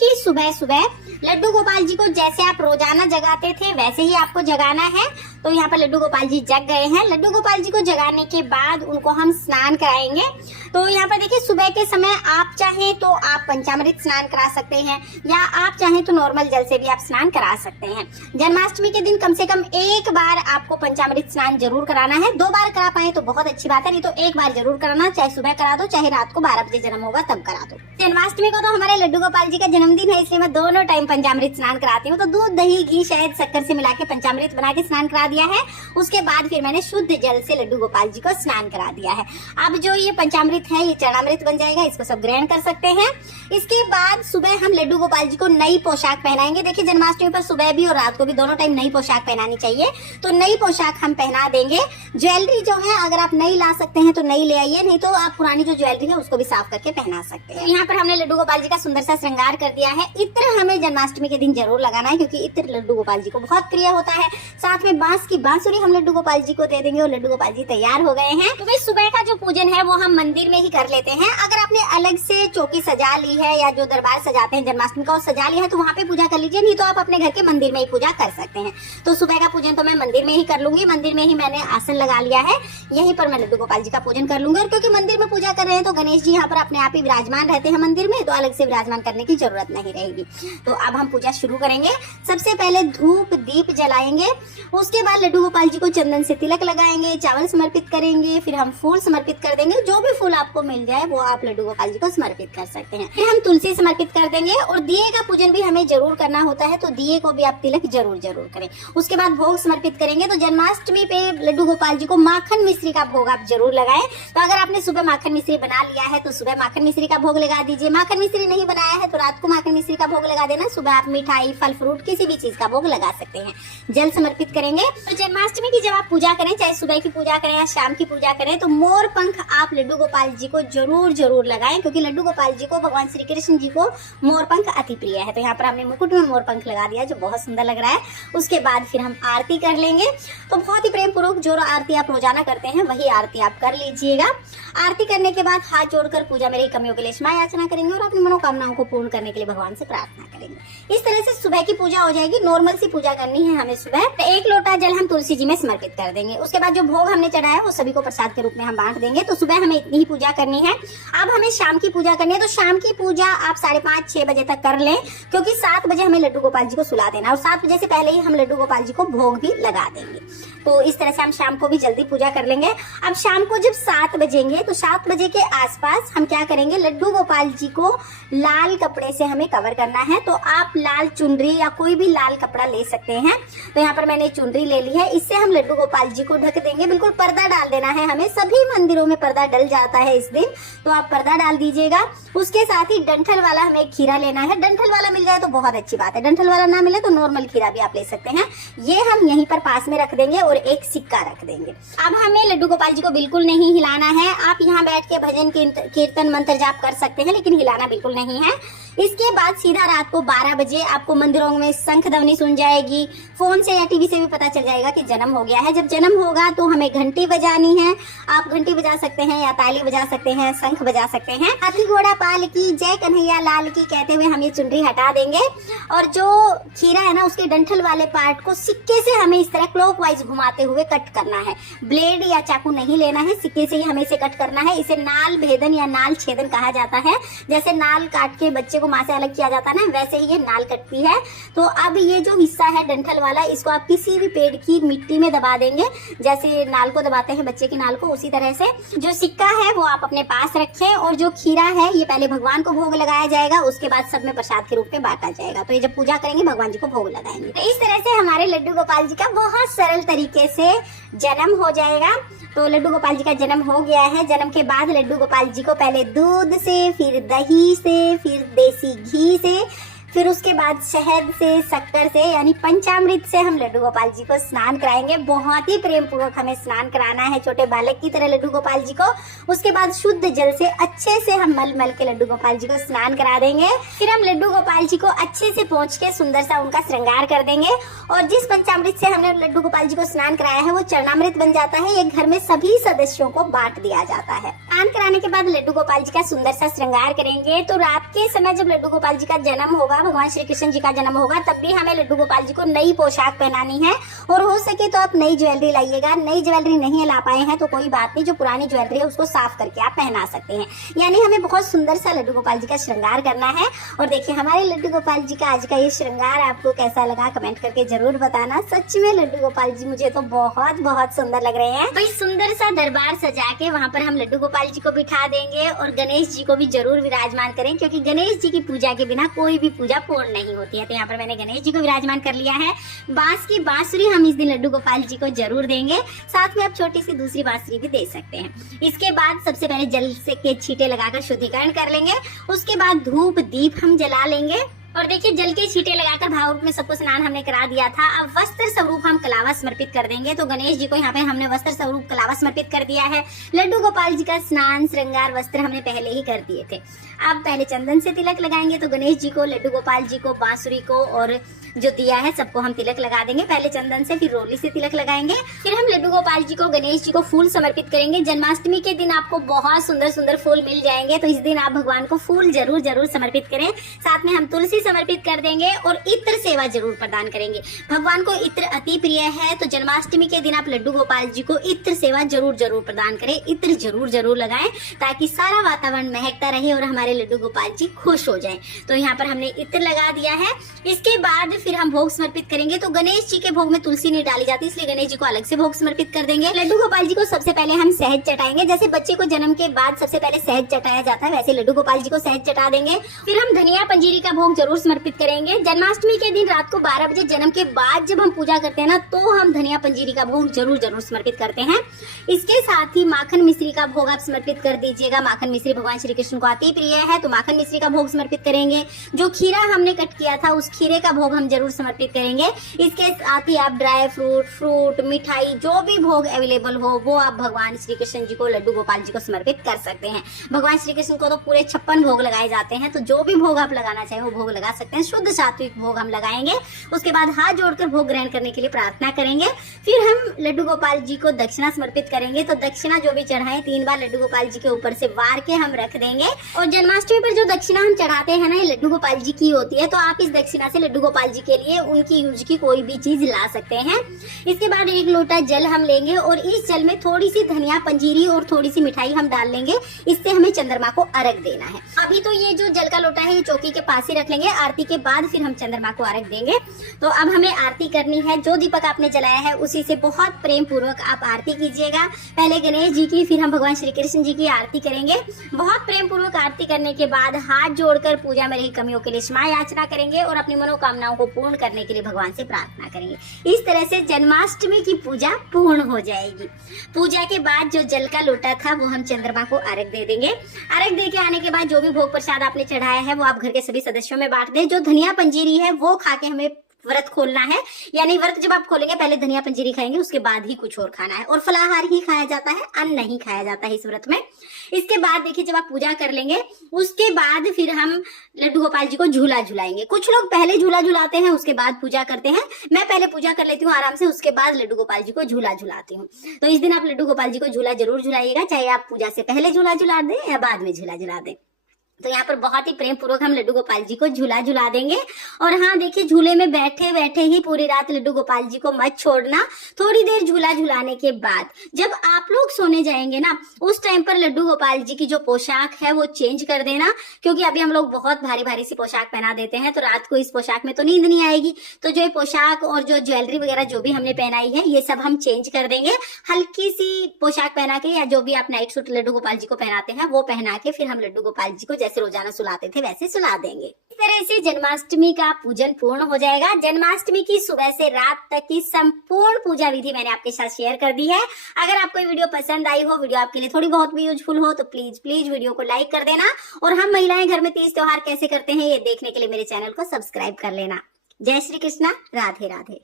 कि सुबह सुबह लड्डू गोपाल जी को जैसे आप रोजाना जगाते थे वैसे ही आपको जगाना है। तो यहाँ पर लड्डू गोपाल जी जग गए हैं। लड्डू गोपाल जी को जगाने के बाद उनको हम स्नान कराएंगे। तो यहाँ पर देखिए सुबह के समय आप चाहें तो आप पंचामृत स्नान करा सकते हैं या आप चाहें तो नॉर्मल जल से भी आप स्नान करा सकते हैं। जन्माष्टमी के दिन कम से कम एक बार आपको पंचामृत स्नान जरूर कराना है। 2 बार करा पाए तो बहुत अच्छी बात है, नहीं तो एक बार जरूर कराना, चाहे सुबह करा दो चाहे रात को 12 बजे जन्म होगा तब करा दो। जन्माष्टमी को तो हमारे लड्डू गोपाल जी का जन्मदिन है, इसलिए मैं दोनों टाइम पंचामृत स्नान कराती हूँ। तो दूध दही घी शहद शक्कर से मिला के पंचामृत बना के स्नान करा दिया है। उसके बाद फिर मैंने शुद्ध जल से लड्डू गोपाल जी को स्नान करा दिया है। अब जो ये पंचामृत है ये चरणामृत बन जाएगा, इसको सब ग्रहण कर सकते हैं। इसके बाद सुबह हम लड्डू गोपाल जी को नई पोशाक पहनाएंगे। देखिए जन्माष्टमी पर सुबह भी और रात को भी दोनों टाइम नई पोशाक पहनानी चाहिए, तो नई पोशाक हम पहना देंगे। ज्वेलरी जो है अगर आप नई ला सकते हैं तो नई ले आइए, नहीं तो आप पुरानी जो ज्वेलरी है उसको भी साफ करके पहना सकते हैं। यहाँ पर हमने लड्डू गोपाल जी का सुंदर सा श्रृंगार कर दिया है। इत्र हमें जन्माष्टमी के दिन जरूर लगाना है क्योंकि इत्र लड्डू गोपाल जी को बहुत प्रिय होता है। साथ में बांस की बांसुरी हम लड्डू गोपाल जी को दे देंगे और लड्डू गोपाल जी तैयार हो गए हैं। तो भाई सुबह का जो पूजन है वो हम मंदिर में ही कर लेते हैं। अगर आपने अलग से चौकी सजा ली है या जो दरबार सजाते हैं जन्माष्टमी का सजा लिया है तो वहाँ पे पूजा कर लीजिए, नहीं तो आप अपने घर के मंदिर में ही पूजा कर सकते हैं। तो सुबह का पूजन तो मैं मंदिर में ही कर लूंगी। मंदिर में ही मैंने आसन लगा लिया है, यहीं पर मैं लड्डू गोपाल जी का पूजन कर लूंगी। और क्योंकि मंदिर में पूजा कर रहे हैं तो गणेश जी यहाँ पर अपने आप ही विराजमान रहते हैं मंदिर में, तो अलग से विराजमान करने की जरूरत नहीं रहेगी। तो अब हम पूजा शुरू करेंगे। सबसे पहले धूप दीप जलाएंगे, उसके बाद लड्डू गोपाल जी को चंदन से तिलक लगाएंगे, चावल समर्पित करेंगे, फिर हम फूल समर्पित कर देंगे। जो भी फूल आपको मिल जाए वो आप लड्डू गोपाल जी को समर्पित कर सकते हैं। फिर हम तुलसी समर्पित कर देंगे और दिए का पूजन भी हमें जरूर करना होता है, तो दिए को भी आप तिलक जरूर करें। उसके बाद भोग समर्पित करेंगे। तो जन्माष्टमी पे लड्डू गोपाल जी को माखन मिश्री का भोग आप जरूर लगाएं। तो अगर आपने सुबह माखन मिश्री बना लिया है तो सुबह माखन मिश्री का भोग लगा दीजिए। माखन मिश्री नहीं बनाया है तो रात को माखन मिश्री का भोग लगा देना। सुबह आप मिठाई फल फ्रूट किसी भी चीज का भोग लगा सकते हैं। जल समर्पित करेंगे। तो जन्माष्टमी की जब आप पूजा करें, चाहे सुबह की पूजा करें या शाम की पूजा करें, तो मोर पंख आप लड्डू गोपाल जी को जरूर लगाएं क्योंकि लड्डू गोपाल जी को भगवान श्री कृष्ण जी को मोर पंख अति प्रिय है। तो यहाँ पर हमने मुकुट में मोर पंख लगा दिया जो बहुत सुंदर लग रहा है। उसके बाद फिर हम आरती कर लेंगे। तो बहुत ही प्रेम पूर्वक जो आरती आप रोजाना करते हैं वही आरती आप कर लीजिएगा। आरती करने के बाद हाथ जोड़कर पूजा में रही कमियों के लिए क्षमा याचना करेंगे और अपनी मनोकामनाओं को पूर्ण करने के लिए भगवान से प्रार्थना करेंगे। इस तरह से सुबह की पूजा हो जाएगी। नॉर्मल सी पूजा करनी है हमें सुबह। 1 लोटा जल हम तुलसी जी में समर्पित कर देंगे। उसके बाद जो भोग हमने चढ़ाया वो सभी को प्रसाद के रूप में हम बांट देंगे। तो सुबह हमें इतनी ही पूजा करनी है। अब हमें शाम की पूजा करनी है। तो शाम की पूजा आप 5:30-6 बजे तक कर लें क्योंकि 7 बजे हमें लड्डू गोपाल जी को सुला देना और 7 बजे से पहले ही हम लड्डू गोपाल जी को भोग भी लगा देंगे। तो इस तरह से हम शाम को भी जल्दी पूजा कर लेंगे। अब शाम को जब 7 बजेंगे तो 7 बजे के आसपास हम क्या करेंगे, लड्डू गोपाल जी को लाल कपड़े से हमें कवर करना है। तो आप लाल चुनरी या कोई भी लाल कपड़ा ले सकते हैं। तो यहाँ पर मैंने चुनरी ले ली है। इससे हम लड्डू गोपाल जी को ढक देंगे। बिल्कुल पर्दा डाल देना है हमें। सभी मंदिरों में पर्दा डल जाता है इस दिन, तो आप पर्दा डाल दीजिएगा। उसके साथ ही डंठल वाला हमें खीरा लेना है। डंठल वाला मिल जाए तो बहुत अच्छी बात है, डंठल वाला ना मिले तो नॉर्मल खीरा भी आप ले सकते हैं। ये हम यहीं पर पास में रख देंगे और एक सिक्का रख देंगे। अब हमें लड्डू गोपाल जी को बिल्कुल नहीं हिलाना है। आप यहाँ बैठ के भजन कीर्तन मंत्र जाप कर सकते हैं लेकिन हिलाना बिल्कुल नहीं है। इसके बाद सीधा रात को 12 बजे आपको मंदिरों में शंख ध्वनि सुन जाएगी। फोन से या टीवी से भी पता चल जाएगा कि जन्म हो गया है। जब जन्म होगा तो हमें घंटी बजानी है। आप घंटी बजा सकते हैं या ताली बजा सकते हैं, शंख बजा सकते हैं। हाथी घोड़ा पाल की जय कन्हैया लाल की कहते हुए हम ये चुनरी हटा देंगे और जो खीरा है ना उसके डंठल वाले पार्ट को सिक्के से हमें इस तरह क्लॉकवाइज घुमाते हुए कट करना है। ब्लेड या चाकू नहीं लेना है, सिक्के से ही हमें इसे कट करना है। इसे नाल भेदन या नाल छेदन कहा जाता है। जैसे नाल काट के बच्चे को माँ से अलग किया जाता है ना, वैसे ही ये नाल कटती है। तो अब ये जो हिस्सा है डंठल वाला, इसको आप किसी भी पेड़ की मिट्टी में दबा देंगे। जैसे नाल को दबाते हैं बच्चे की नाल को, उसी तरह से जो सिक्का है वो आप अपने पास रखें। और जो खीरा है ये पहले भगवान को भोग लगाया जाएगा, उसके बाद सब में प्रसाद के रूप में बांटा जाएगा। तो ये जब पूजा करेंगे भगवान जी को भोग लगाएंगे। तो इस तरह से हमारे लड्डू गोपाल जी का बहुत सरल तरीके से जन्म हो जाएगा। तो लड्डू गोपाल जी का जन्म हो गया है। जन्म के बाद लड्डू गोपाल जी को पहले दूध से, फिर दही से, फिर देसी घी से, फिर उसके बाद शहद से, शक्कर से यानी पंचामृत से हम लड्डू गोपाल जी को स्नान कराएंगे। बहुत ही प्रेम पूर्वक हमें स्नान कराना है छोटे बालक की तरह लड्डू गोपाल जी को। उसके बाद शुद्ध जल से अच्छे से हम मल मल के लड्डू गोपाल जी को स्नान करा देंगे। फिर हम लड्डू गोपाल जी को अच्छे से पोंछ के सुंदर सा उनका श्रृंगार कर देंगे। और जिस पंचामृत से हमने लड्डू गोपाल जी को स्नान कराया है वो चरणामृत बन जाता है। ये घर में सभी सदस्यों को बांट दिया जाता है। स्नान कराने के बाद लड्डू गोपाल जी का सुंदर सा श्रृंगार करेंगे। तो रात के समय जब लड्डू गोपाल जी का जन्म होगा, भगवान श्री कृष्ण जी का जन्म होगा, तब भी हमें लड्डू गोपाल जी को नई पोशाक पहनानी है। और हो सके तो आप नई ज्वेलरी लाइएगा। नई ज्वेलरी नहीं ला पाए हैं तो कोई बात नहीं, जो पुरानी ज्वेलरी है उसको साफ करके आप पहना सकते हैं। यानी हमें बहुत सुंदर सा लड्डू गोपाल जी का श्रृंगार करना है। और देखिए हमारे लड्डू गोपाल जी का आज का ये श्रृंगार आपको कैसा लगा कमेंट करके जरूर बताना। सच में लड्डू गोपाल जी मुझे तो बहुत बहुत सुंदर लग रहे हैं। तो इस सुंदर सा दरबार सजा के वहाँ पर हम लड्डू गोपाल जी को बिठा देंगे और गणेश जी को भी जरूर विराजमान करें, क्योंकि गणेश जी की पूजा के बिना कोई भी पूजा पूर्ण नहीं होती है। तो यहाँ पर मैंने गणेश जी को विराजमान कर लिया है। बांस की बांसुरी हम इस दिन लड्डू गोपाल जी को जरूर देंगे। साथ में आप छोटी सी दूसरी बांसुरी भी दे सकते हैं। इसके बाद सबसे पहले जल से के छींटे लगाकर शुद्धिकरण कर लेंगे। उसके बाद धूप दीप हम जला लेंगे। और देखिए जल के छींटे लगाकर भाव रूप में सबको स्नान हमने करा दिया था। अब वस्त्र स्वरूप हम कलावा समर्पित कर देंगे। तो गणेश जी को यहाँ पे हमने वस्त्र स्वरूप कलावा समर्पित कर दिया है। लड्डू गोपाल जी का स्नान श्रृंगार वस्त्र हमने पहले ही कर दिए थे। अब पहले चंदन से तिलक लगाएंगे। तो गणेश जी को, लड्डू गोपाल जी को, बांसुरी को और जो दिया है सबको हम तिलक लगा देंगे। पहले चंदन से, फिर रोली से तिलक लगाएंगे। फिर हम लड्डू गोपाल जी को, गणेश जी को फूल समर्पित करेंगे। जन्माष्टमी के दिन आपको बहुत सुंदर सुंदर फूल मिल जाएंगे, तो इस दिन आप भगवान को फूल जरूर जरूर समर्पित करें। साथ में हम तुलसी समर्पित कर देंगे और इत्र सेवा जरूर प्रदान करेंगे। भगवान को इत्र अति प्रिय है, तो जन्माष्टमी के दिन आप लड्डू गोपाल जी को इत्र सेवा जरूर जरूर प्रदान करें। इत्र जरूर जरूर लगाएं ताकि सारा वातावरण महकता रहे और हमारे लड्डू गोपाल जी खुश हो जाएं। तो यहाँ पर हमने इत्र लगा दिया है। इसके बाद फिर हम भोग समर्पित करेंगे। तो गणेश जी के भोग में तुलसी नहीं डाली जाती, इसलिए गणेश जी को अलग से भोग समर्पित कर देंगे। लड्डू गोपाल जी को सबसे पहले हम शहद चटाएंगे। जैसे बच्चे को जन्म के बाद सबसे पहले शहद चटाया जाता है, वैसे लड्डू गोपाल जी को शहद चटा देंगे। फिर हम धनिया पंजीरी का भोग जरूर समर्पित करेंगे। जन्माष्टमी के दिन रात को 12 बजे जन्म के बाद जब हम पूजा करते हैं ना, तो हम धनिया पंजीरी का भोग जरूर जरूर समर्पित करते हैं। इसके साथ ही माखन मिश्री का भोग आप समर्पित कर दीजिएगा। माखन मिश्री भगवान श्री कृष्ण को अति प्रिय है, तो माखन मिश्री का भोग समर्पित करेंगे। जो खीरा हमने कट किया था उस खीरे का भोग हम जरूर समर्पित करेंगे। इसके साथ ही आप ड्राई फ्रूट, मिठाई, जो भी भोग अवेलेबल हो वो आप भगवान श्री कृष्ण जी को, लड्डू गोपाल जी को समर्पित कर सकते हैं। भगवान श्री कृष्ण को तो पूरे 56 भोग लगाए जाते हैं, तो जो भी भोग आप लगाना चाहें वो भोग लगा सकते हैं। शुद्ध सात्विक भोग हम लगाएंगे। उसके बाद हाथ जोड़कर भोग ग्रहण करने के लिए प्रार्थना करेंगे। फिर हम लड्डू गोपाल जी को दक्षिणा समर्पित करेंगे। तो दक्षिणा जो भी चढ़ाएं 3 बार लड्डू गोपाल जी के ऊपर से वार के हम रख देंगे। और जन्माष्टमी पर जो दक्षिणा हम चढ़ाते हैं ना, ये लड्डू गोपाल जी की होती है, तो आप इस दक्षिणा से लड्डू गोपाल जी के लिए उनकी यूज की कोई भी चीज ला सकते हैं। इसके बाद 1 लोटा जल हम लेंगे और इस जल में थोड़ी सी धनिया पंजीरी और थोड़ी सी मिठाई हम डाल लेंगे। इससे हमें चंद्रमा को अर्घ देना है। अभी तो ये जो जल का लोटा है ये चौकी के पास ही रख लेंगे। आरती के बाद फिर हम चंद्रमा को अर्घ देंगे। तो अब हमें आरती करनी है। जो दीपक आपने जलाया है उसी से बहुत प्रेम पूर्वक आप आरती कीजिएगा। पहले गणेश जी की, फिर हम भगवान श्री कृष्ण जी की आरती करेंगे। बहुत प्रेम पूर्वक आरती करने के बाद हाथ जोड़कर पूजा में रही कमियों के लिए क्षमा याचना करेंगे और अपनी मनोकामनाओं को पूर्ण करने के लिए भगवान से प्रार्थना करेंगे। इस तरह से जन्माष्टमी की पूजा पूर्ण हो जाएगी। पूजा के बाद जो जल का लोटा था वो हम चंद्रमा को अर्घ दे देंगे। अर्घ दे के आने के बाद जो भी भोग प्रसाद आपने चढ़ाया है वो आप घर के सभी सदस्यों में बांट दें। जो धनिया पंजीरी है वो खा के हमें व्रत खोलना है। यानी व्रत जब आप खोलेंगे पहले धनिया पंजीरी खाएंगे, उसके बाद ही कुछ और खाना है। और फलाहार ही खाया जाता है, अन्न नहीं खाया जाता है इस व्रत में। इसके बाद देखिए जब आप पूजा कर लेंगे उसके बाद फिर हम लड्डू गोपाल जी को झूला झुलाएंगे। कुछ लोग पहले झूला झुलाते हैं उसके बाद पूजा करते हैं। मैं पहले पूजा कर लेती हूँ आराम से, उसके बाद लड्डू गोपाल जी को झूला झुलाती हूँ। तो इस दिन आप लड्डू गोपाल जी को झूला जरूर झुलाइएगा, चाहे आप पूजा से पहले झूला झुला दें या बाद में झूला झुला दें। तो यहाँ पर बहुत ही प्रेम पूर्वक हम लड्डू गोपाल जी को झूला झुला देंगे। और हाँ देखिए झूले में बैठे बैठे ही पूरी रात लड्डू गोपाल जी को मत छोड़ना। थोड़ी देर झूला झुलाने के बाद जब आप लोग सोने जाएंगे ना, उस टाइम पर लड्डू गोपाल जी की जो पोशाक है वो चेंज कर देना, क्योंकि अभी हम लोग बहुत भारी भारी सी पोशाक पहना देते हैं, तो रात को इस पोशाक में तो नींद नहीं आएगी। तो जो पोशाक और जो ज्वेलरी वगैरह जो भी हमने पहनाई है ये सब हम चेंज कर देंगे। हल्की सी पोशाक पहना के या जो भी आप नाइट सूट लड्डू गोपाल जी को पहनाते हैं वो पहना के फिर हम लड्डू गोपाल जी को जैसे रोजाना सुलाते थे वैसे सुला देंगे। इस तरह से जन्माष्टमी का पूजन पूर्ण हो जाएगा। जन्माष्टमी की सुबह से रात तक की संपूर्ण पूजा विधि मैंने आपके साथ शेयर कर दी है। अगर आपको ये वीडियो पसंद आई हो, वीडियो आपके लिए थोड़ी बहुत भी यूजफुल हो, तो प्लीज वीडियो को लाइक कर देना। और हम महिलाएं घर में तीज त्योहार कैसे करते हैं ये देखने के लिए मेरे चैनल को सब्सक्राइब कर लेना। जय श्री कृष्णा, राधे राधे।